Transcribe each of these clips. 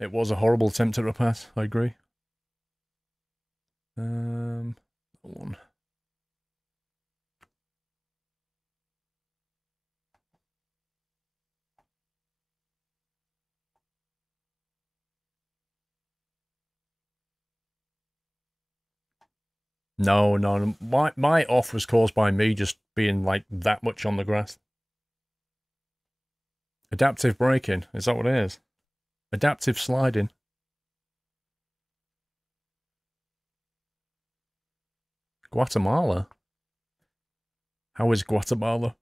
It was a horrible attempt at a pass, I agree. One. No, no, my off was caused by me just being like that much on the grass. Adaptive braking, is that what it is? Adaptive sliding. Guatemala? How is Guatemala?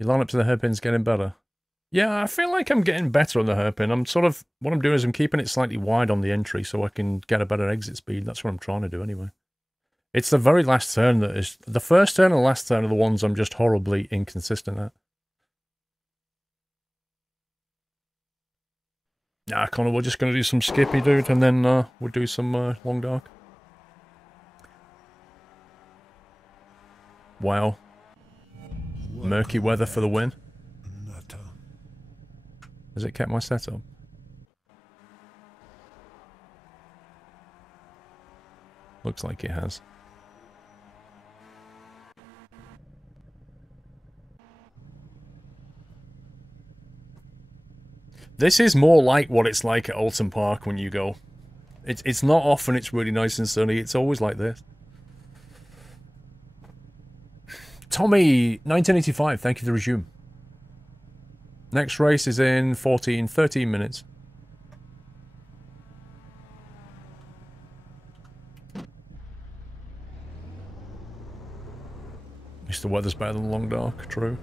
Your line up to the hairpin's getting better. Yeah, I feel like I'm getting better on the hairpin. I'm sort of, what I'm doing is I'm keeping it slightly wide on the entry so I can get a better exit speed. That's what I'm trying to do anyway. It's the very last turn that is, the first turn and the last turn are the ones I'm just horribly inconsistent at. Nah, Connor, we're just going to do some skippy, dude, and then we'll do some long dark. Wow. Murky weather for the win. Has it kept my setup? Looks like it has. This is more like what it's like at Alton Park when you go. It's not often it's really nice and sunny. It's always like this. Tommy, 1985, thank you for the resume. Next race is in 13 minutes. At least the weather's better than long dark, true.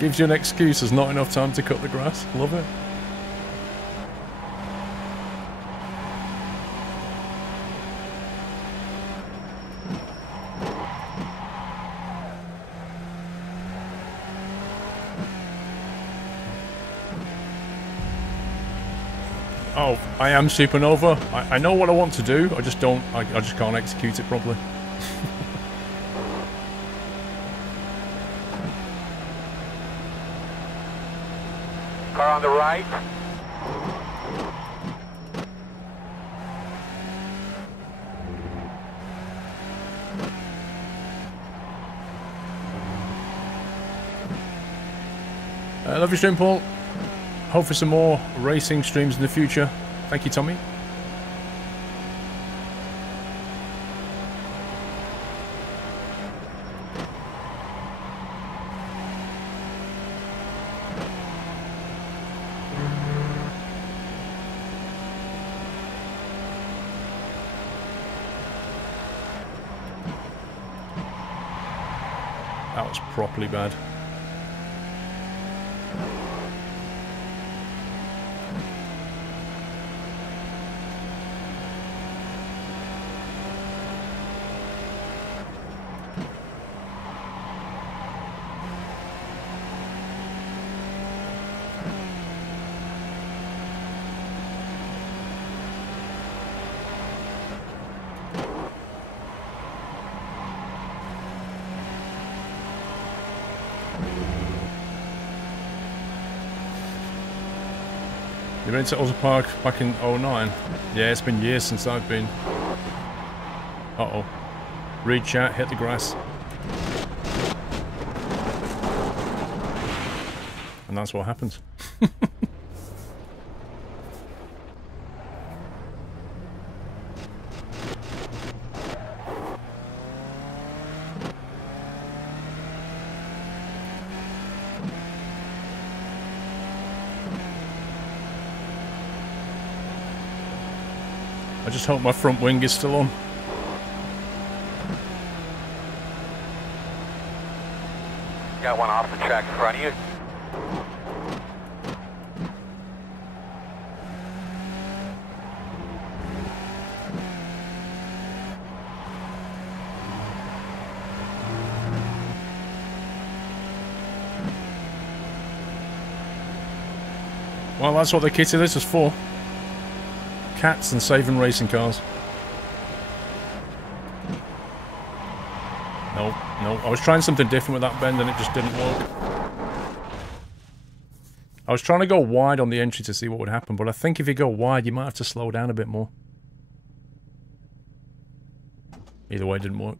Gives you an excuse, there's not enough time to cut the grass. Love it. Oh, I am supernova. I know what I want to do, I just don't, I just can't execute it properly. Car on the right. Love your stream, Paul. Hope for some more racing streams in the future. Thank you, Tommy. That was properly bad. You went to Alton Park back in 09? Yeah, it's been years since I've been. Uh-oh. Read chat, hit the grass. And that's what happens. I just hope my front wing is still on. Got one off the track in front of you. Well, that's what the kit of this is for. Cats and saving racing cars. No, no. I was trying something different with that bend and it just didn't work. I was trying to go wide on the entry to see what would happen, but I think if you go wide, you might have to slow down a bit more. Either way, it didn't work.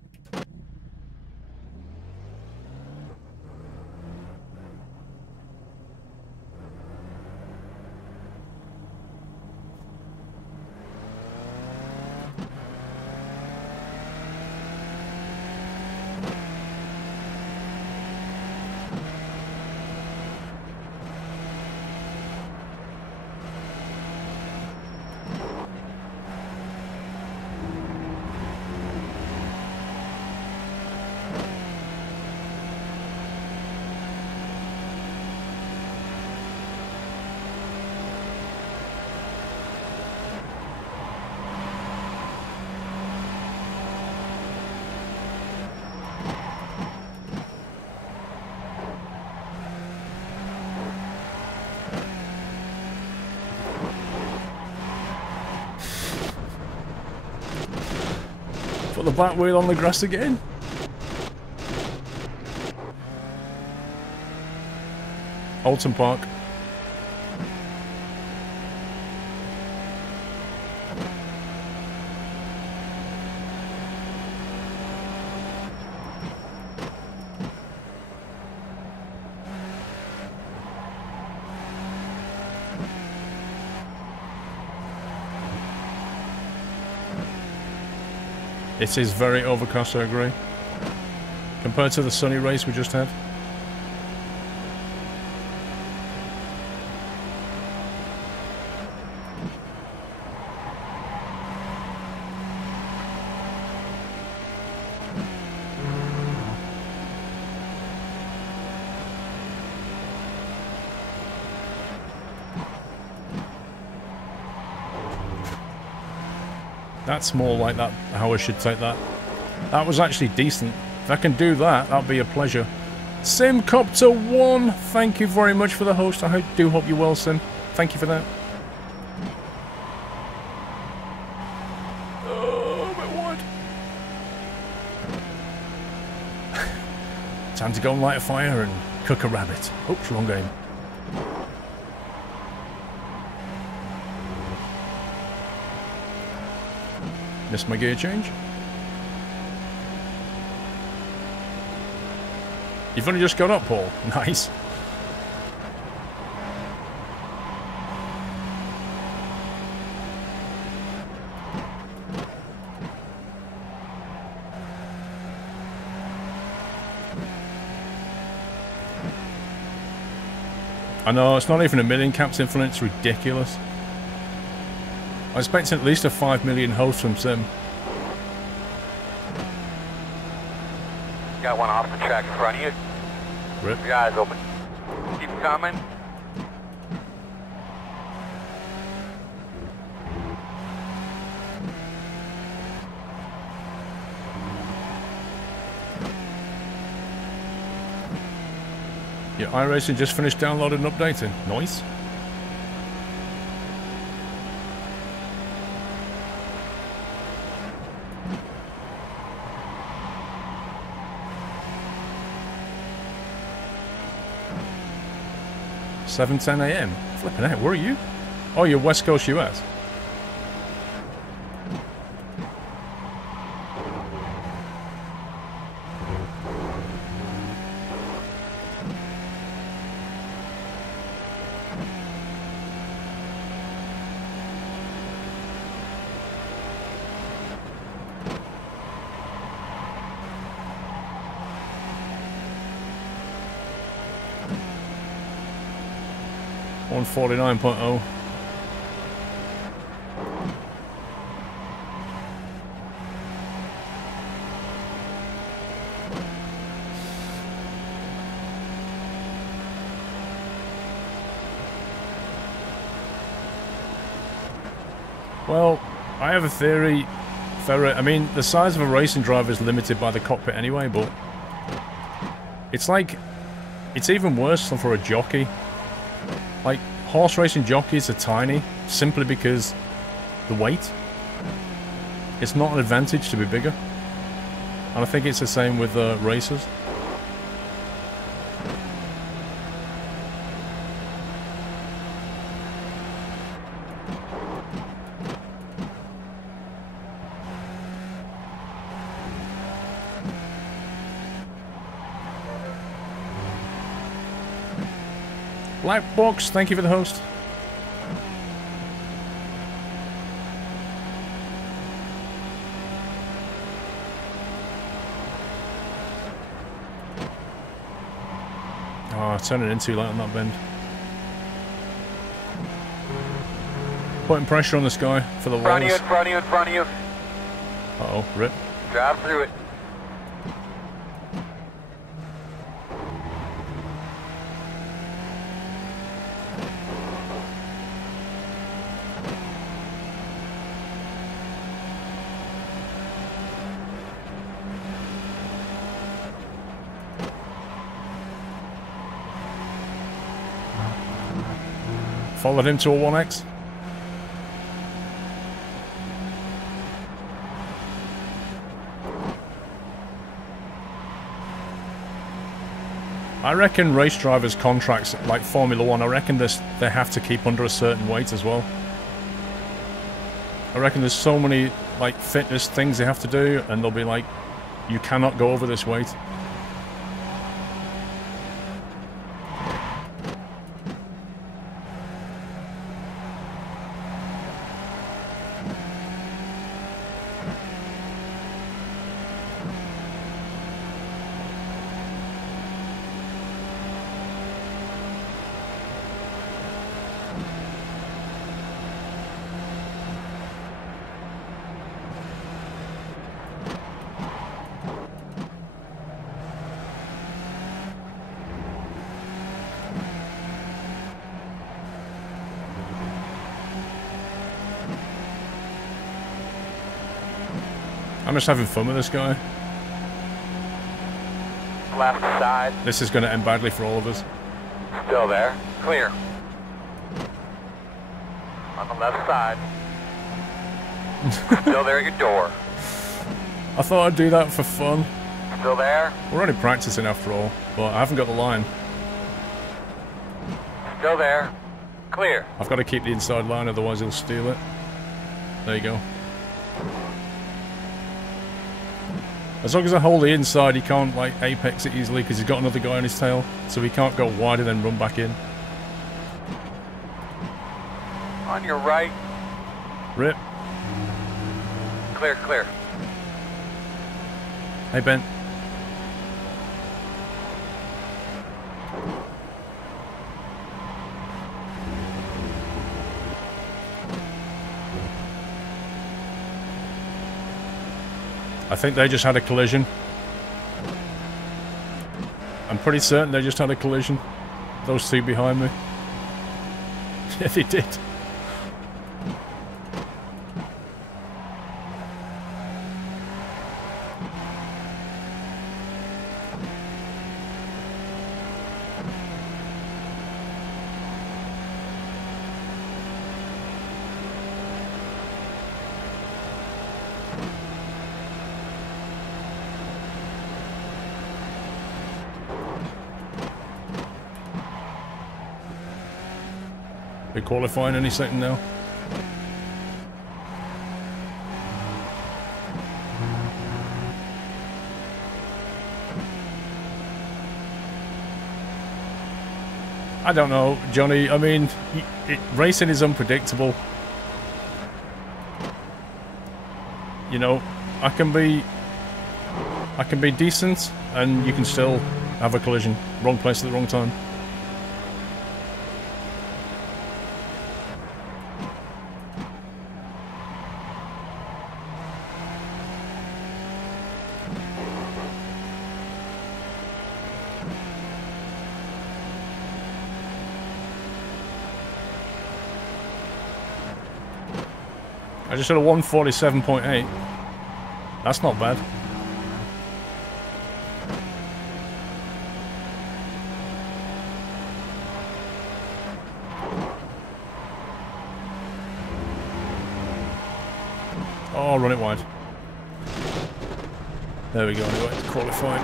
Put the back wheel on the grass again. Alton Park. It is very overcast, I agree. Compared to the sunny race we just had. That's more like that, how I should take that. That was actually decent. If I can do that, that'll be a pleasure. SimCopter1, thank you very much for the host. I do hope you're well, Sim. Thank you for that. Oh, a bit wide. Time to go and light a fire and cook a rabbit. Oops, wrong game. Missed my gear change. You've only just got up, Paul. Nice. I know, it's not even a million caps in front, it's ridiculous. I was expecting at least a 5 million host from Sim. Got one off the track in front of you. Rip. Your eyes open. Keep coming. Yeah, iRacing just finished downloading and updating. Nice. $7:10 AM. Flipping out, where are you? Oh, you're West Coast US. On 49.0. Well, I have a theory. I mean, the size of a racing driver is limited by the cockpit anyway, but it's like, it's even worse than for a jockey. Like, horse racing jockeys are tiny, simply because the weight. It's not an advantage to be bigger. And I think it's the same with racers. Black Box, thank you for the host. Oh, turning in too late on that bend. Putting pressure on this guy for the walls. In front of you, in front of you. Uh-oh, rip. Drive through it. Followed him to a 1X. I reckon race drivers' contracts, like Formula 1, I reckon they have to keep under a certain weight as well. I reckon there's so many, like, fitness things they have to do, and they'll be like, you cannot go over this weight. I'm just having fun with this guy. Left side. This is going to end badly for all of us. Still there. Clear. On the left side. Still there at your door. I thought I'd do that for fun. Still there. We're only practicing after all, but I haven't got the line. Still there. Clear. I've got to keep the inside line, otherwise he'll steal it. There you go. As long as I hold the inside, he can't, like, apex it easily because he's got another guy on his tail. So he can't go wide and then run back in. On your right. Rip. Clear, clear. Hey, Ben. I think they just had a collision. I'm pretty certain they just had a collision. Those two behind me. Yeah, they did. They're qualifying any second now. I don't know, Johnny. I mean, racing is unpredictable. You know, I can be decent, and you can still have a collision. Wrong place at the wrong time. I just had a 147.8. That's not bad. Oh, run it wide. There we go, anyway, it's qualified.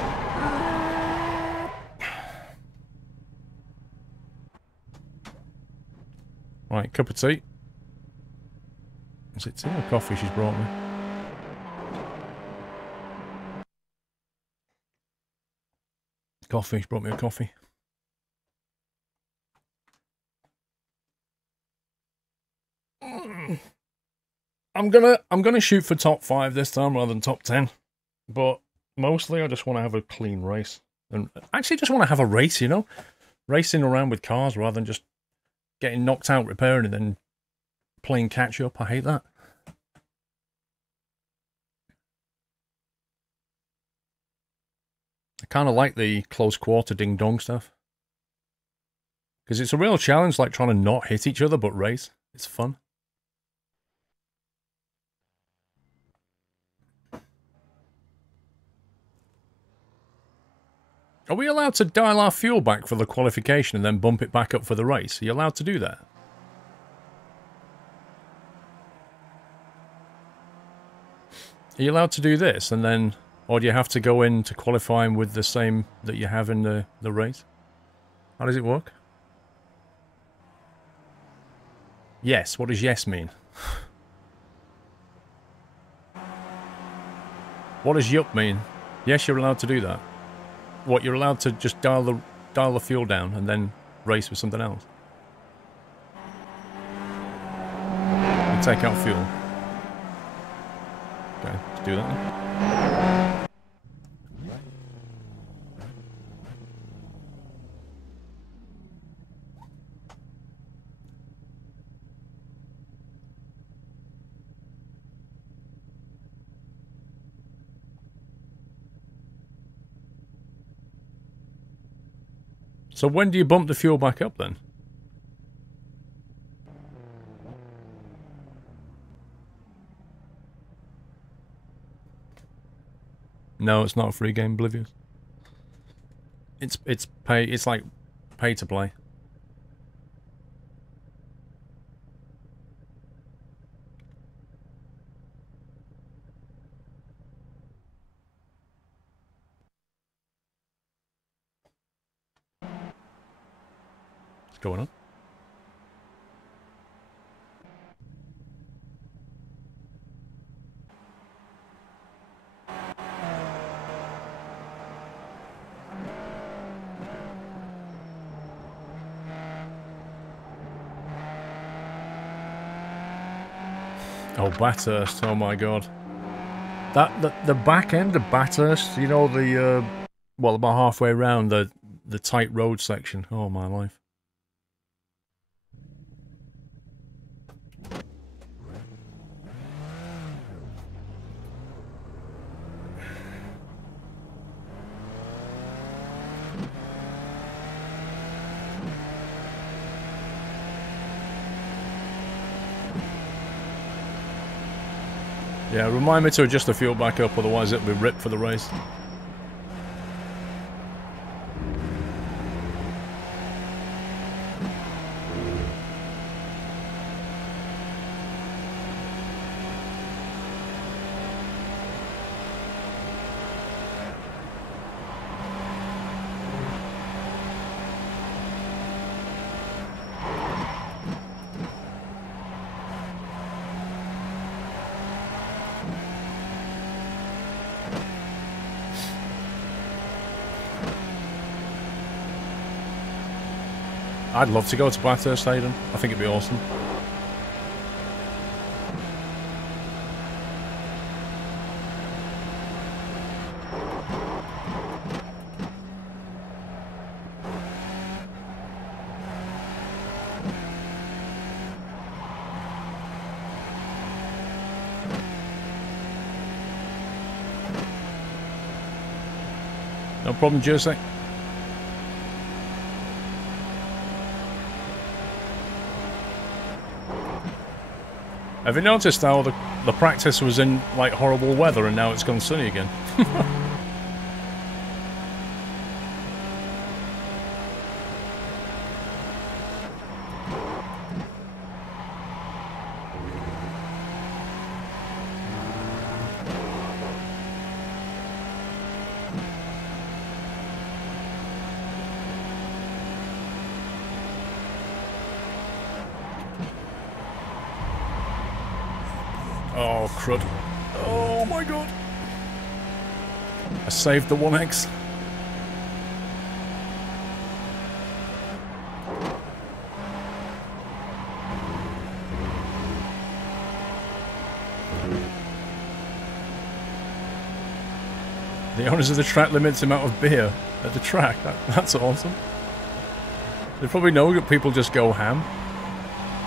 Right, cup of tea. Is it tea or coffee she's brought me? Coffee, she brought me a coffee. I'm gonna shoot for top 5 this time rather than top 10. But mostly I just want to have a clean race. And actually just want to have a race, you know? Racing around with cars rather than just getting knocked out repairing and then playing catch up. I hate that. I kind of like the close quarter ding dong stuff. Because it's a real challenge, like trying to not hit each other but race. It's fun. Are we allowed to dial our fuel back for the qualification and then bump it back up for the race? Are you allowed to do that? Are you allowed to do this and then... Or do you have to go into qualifying with the same that you have in the race? How does it work? Yes. What does yes mean? What does yup mean? Yes, you're allowed to do that. What, you're allowed to just dial the fuel down and then race with something else? You take out fuel. Okay, let's do that then. So when do you bump the fuel back up then? No, it's not a free game, Oblivious. It's pay. It's like pay to play. What's going on? Oh, Bathurst! Oh my God, the back end of Bathurst. You know the well, about halfway around the tight road section. Oh my life. Yeah, remind me to adjust the fuel back up, otherwise it'll be ripped for the race. I'd love to go to Bathurst Stadium. I think it'd be awesome. No problem, Jersey. Have you noticed how the practice was in, like, horrible weather and now it's gone sunny again? Oh, crud. Oh my god. I saved the 1X. The owners of the track limits the amount of beer at the track. That's awesome. They probably know that people just go ham.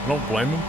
I don't blame them.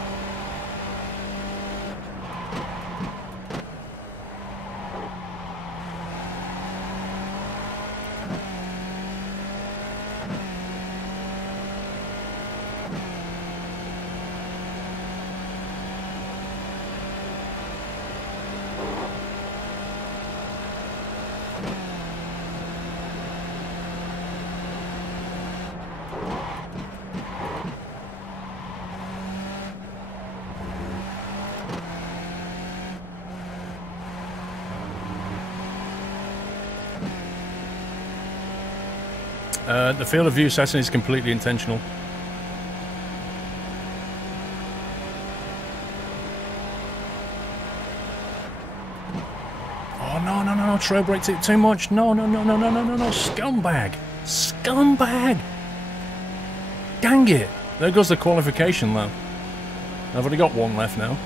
The field of view setting is completely intentional. Oh, no, trail brakes it too much. No, scumbag. Scumbag. Dang it. There goes the qualification lap. I've only got one left now.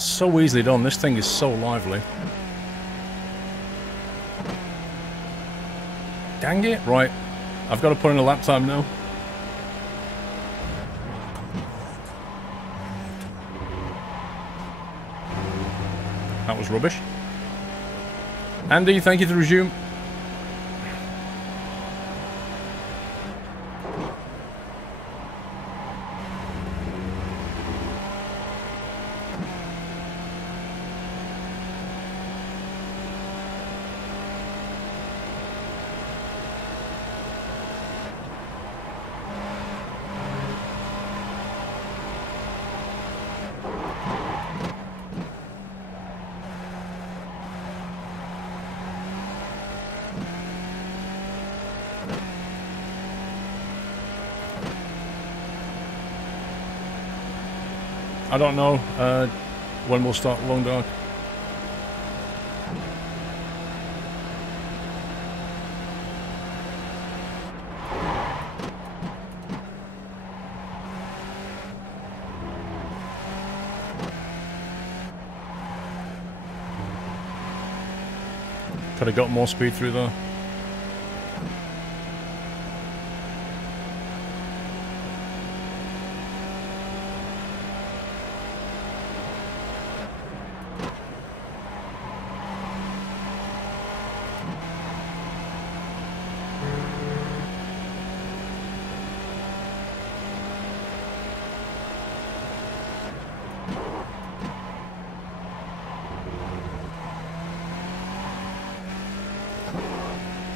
So easily done. This thing is so lively. Dang it. Right. I've got to put in a lap time now. That was rubbish. Andy, thank you to resume. I don't know when we'll start Long Dark. Could have got more speed through there.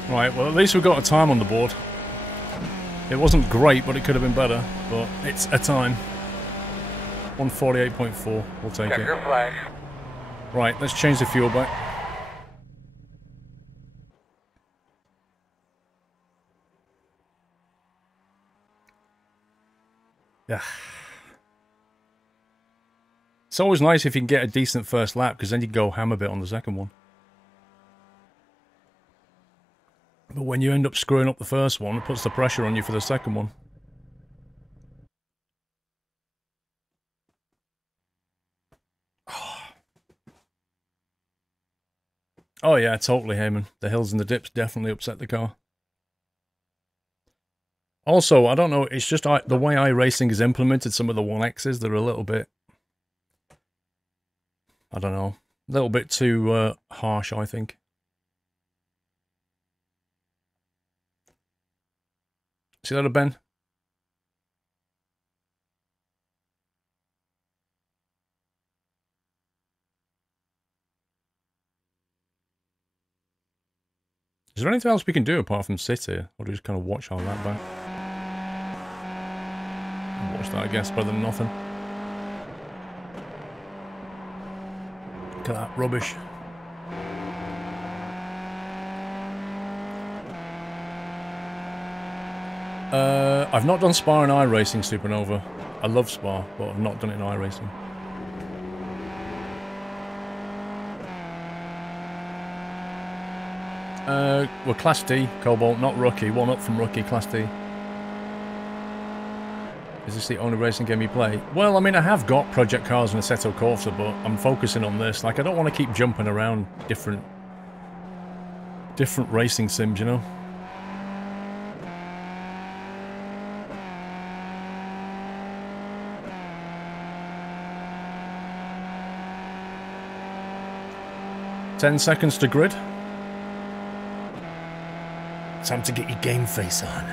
Right, well at least we've got a time on the board. It wasn't great, but it could have been better. But it's a time. 148.4, we'll take it. Checker flash. Right, let's change the fuel back. Yeah. It's always nice if you can get a decent first lap, because then you go ham a bit on the second one. But when you end up screwing up the first one, it puts the pressure on you for the second one. Oh yeah, totally, Heyman. The hills and the dips definitely upset the car. Also, I don't know, it's just the way iRacing has implemented some of the 1Xs, they're a little bit... I don't know. A little bit too harsh, I think. See that, Ben? Is there anything else we can do apart from sit here? Or do we just kind of watch our lap back? Watch that, I guess, better than nothing. Look at that rubbish. I've not done Spa in iRacing, Supernova. I love Spa, but I've not done it in iRacing. We're Class D, Cobalt, not Rookie. One up from Rookie, Class D. Is this the only racing game you play? Well, I mean, I have got Project Cars and Assetto Corsa, but I'm focusing on this. Like, I don't want to keep jumping around different racing sims, you know? "10 seconds to grid. Time to get your game face on."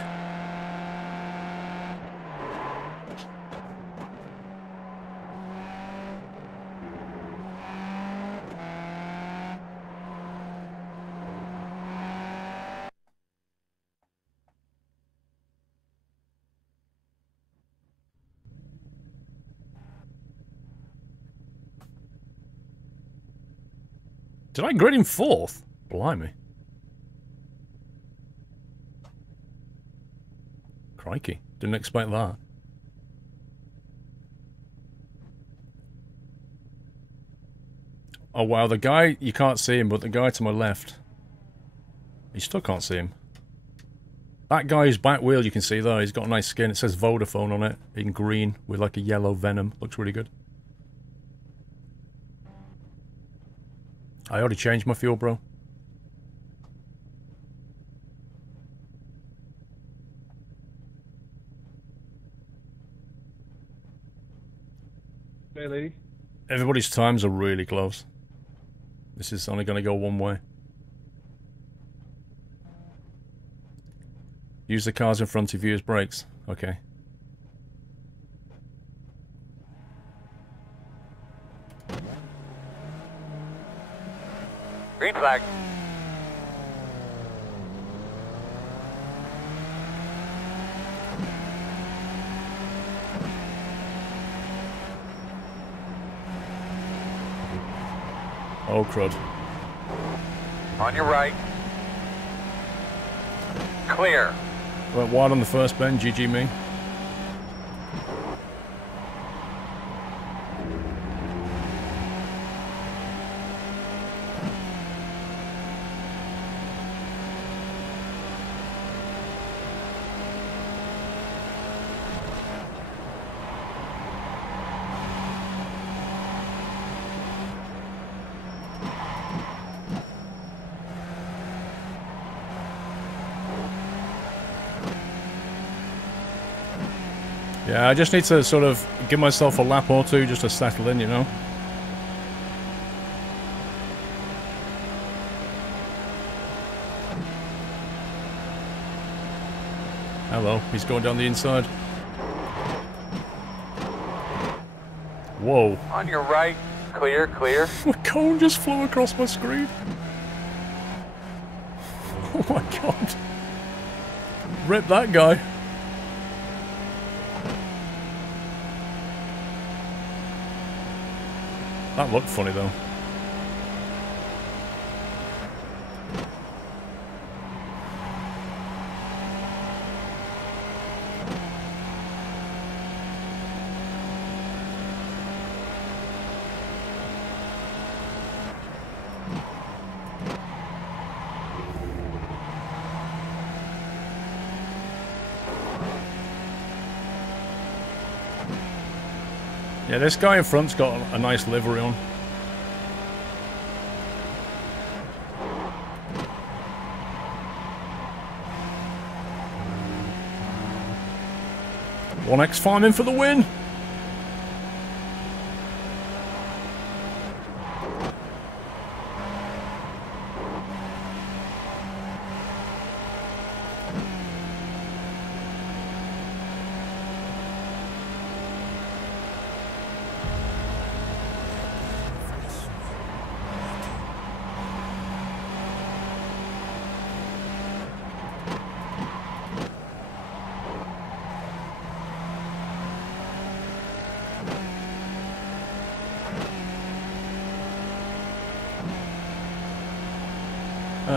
Did I grid him 4th? Blimey. Crikey. Didn't expect that. Oh wow, the guy, you can't see him, but the guy to my left, you still can't see him. That guy's back wheel you can see there, he's got a nice skin. It says Vodafone on it, in green, with like a yellow Venom. Looks really good. I already changed my fuel, bro. Hey, lady. Everybody's times are really close. This is only going to go one way. Use the cars in front of you as brakes. Okay. Green flag. Oh, crud. On your right. Clear. Went wide on the first bend, GG me. Yeah, I just need to sort of give myself a lap or two just to settle in, you know? Hello, he's going down the inside. Whoa. On your right. Clear, clear. My cone just flew across my screen. Oh my god. Rip that guy. That looked funny though. Yeah, this guy in front's got a nice livery on. One X farming for the win.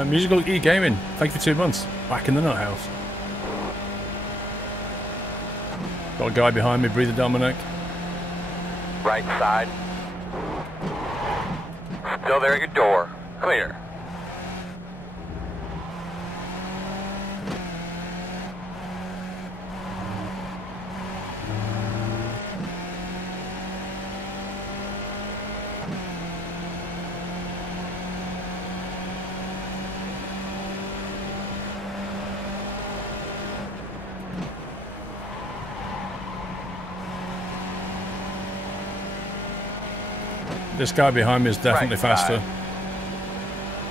Musical E-Gaming, thank you for 2 months. Back in the nut house. Got a guy behind me, breather down my neck. Right side. Still there at your door. Clear. This guy behind me is definitely Right faster. side.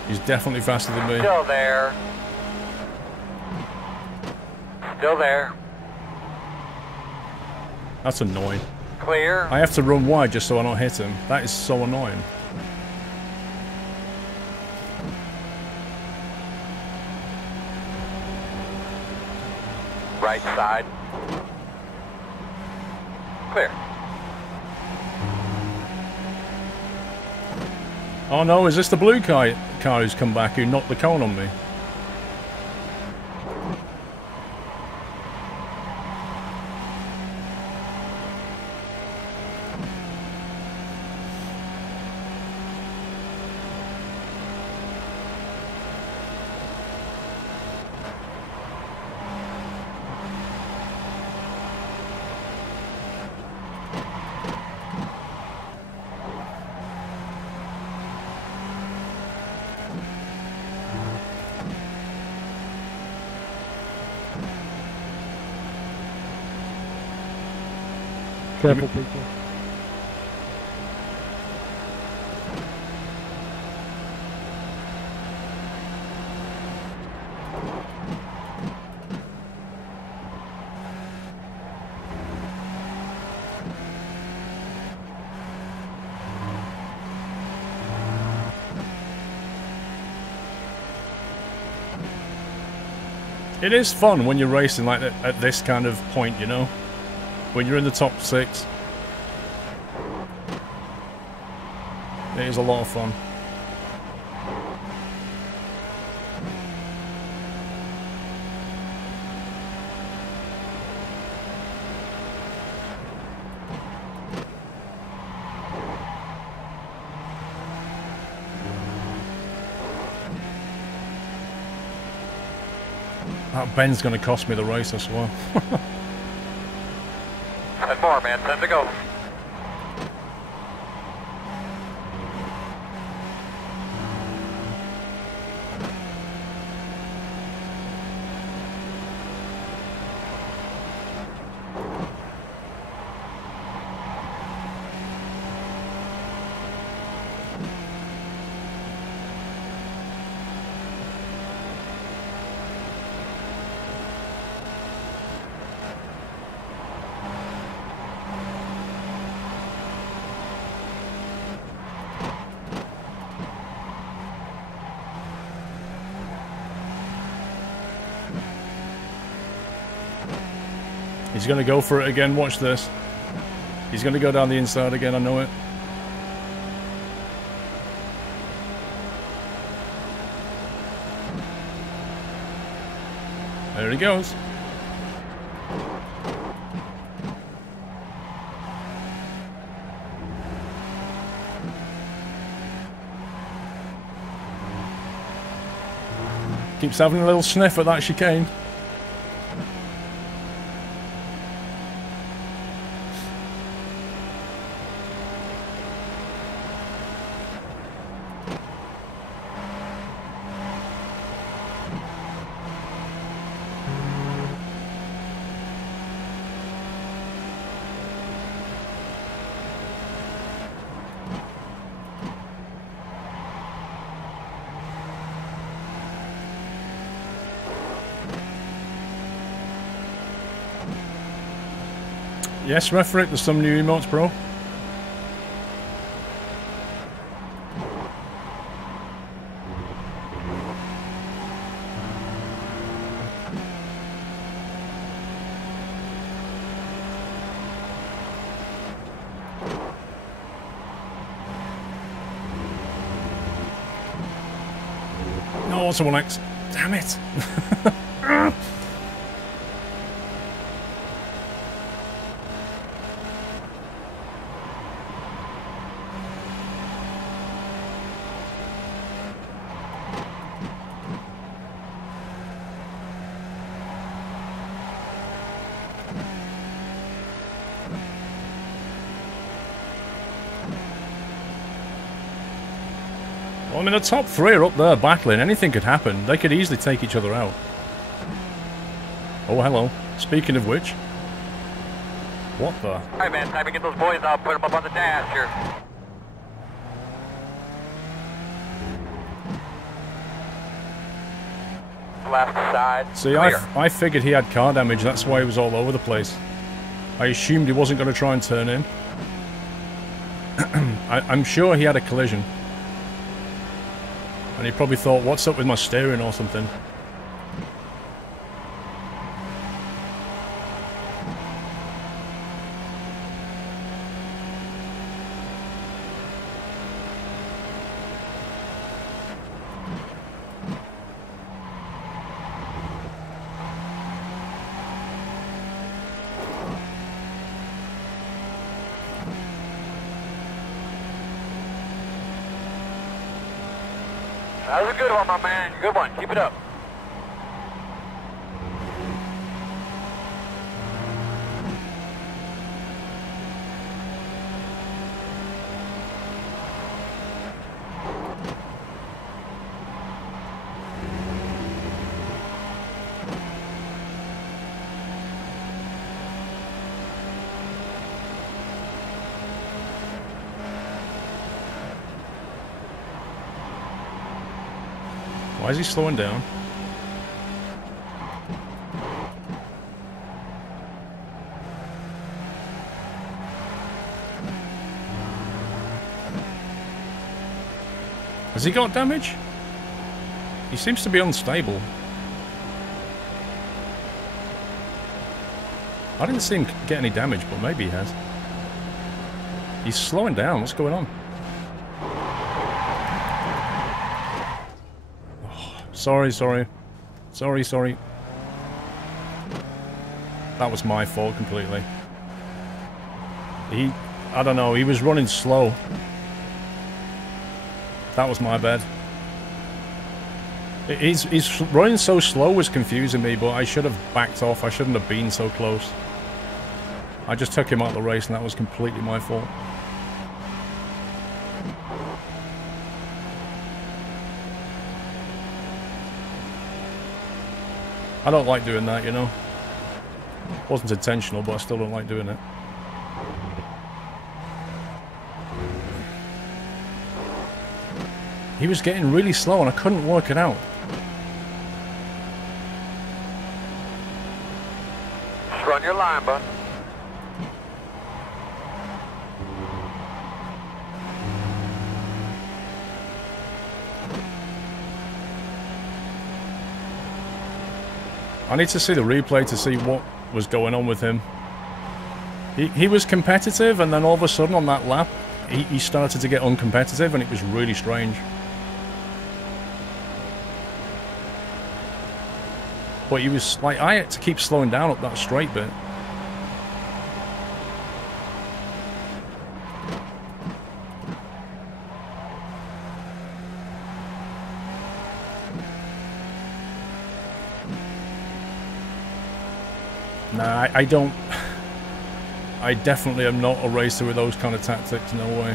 He's definitely faster than me. Still there. Still there. That's annoying. Clear. I have to run wide just so I don't hit him. That is so annoying. Right side. Clear. Oh no, is this the blue car who's come back who knocked the cone on me? Careful, people. It is fun when you're racing like at this kind of point, you know? When you're in the top 6. It is a lot of fun. That bend's going to cost me the race, I swear. 10 more, man. 10 to go. He's going to go for it again, watch this. He's going to go down the inside again, I know it. There he goes. Keeps having a little sniff at that chicane. Yes, Refrick, there's some new emotes, bro. What's a 1X? Damn it! Well, I mean, the top three are up there battling. Anything could happen. They could easily take each other out. Oh, hello. Speaking of which. What the? Alright, man, time to get those boys out, put them up on the dash here. Left side. See, I figured he had car damage. That's why he was all over the place. I assumed he wasn't going to try and turn in. I'm sure he had a collision. And he probably thought, what's up with my steering or something? That was a good one, my man. Good one. Keep it up. Why is he slowing down? Has he got damage? He seems to be unstable. I didn't see him get any damage, but maybe he has. He's slowing down. What's going on? Sorry. Sorry. That was my fault completely. I don't know, he was running slow. That was my bad. He's running so slow was confusing me, but I should have backed off. I shouldn't have been so close. I just took him out of the race and that was completely my fault. I don't like doing that, you know. Wasn't intentional, but I still don't like doing it. He was getting really slow and I couldn't work it out. Just run your line, bud. I need to see the replay to see what was going on with him. He was competitive and then all of a sudden on that lap, he started to get uncompetitive and it was really strange. But he was like, I had to keep slowing down up that straight bit. Nah, I don't... I definitely am not a racer with those kind of tactics, no way.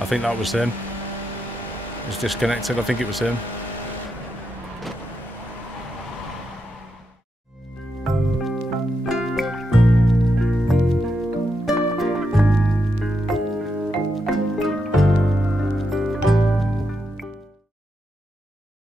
I think that was him. He's disconnected, I think it was him.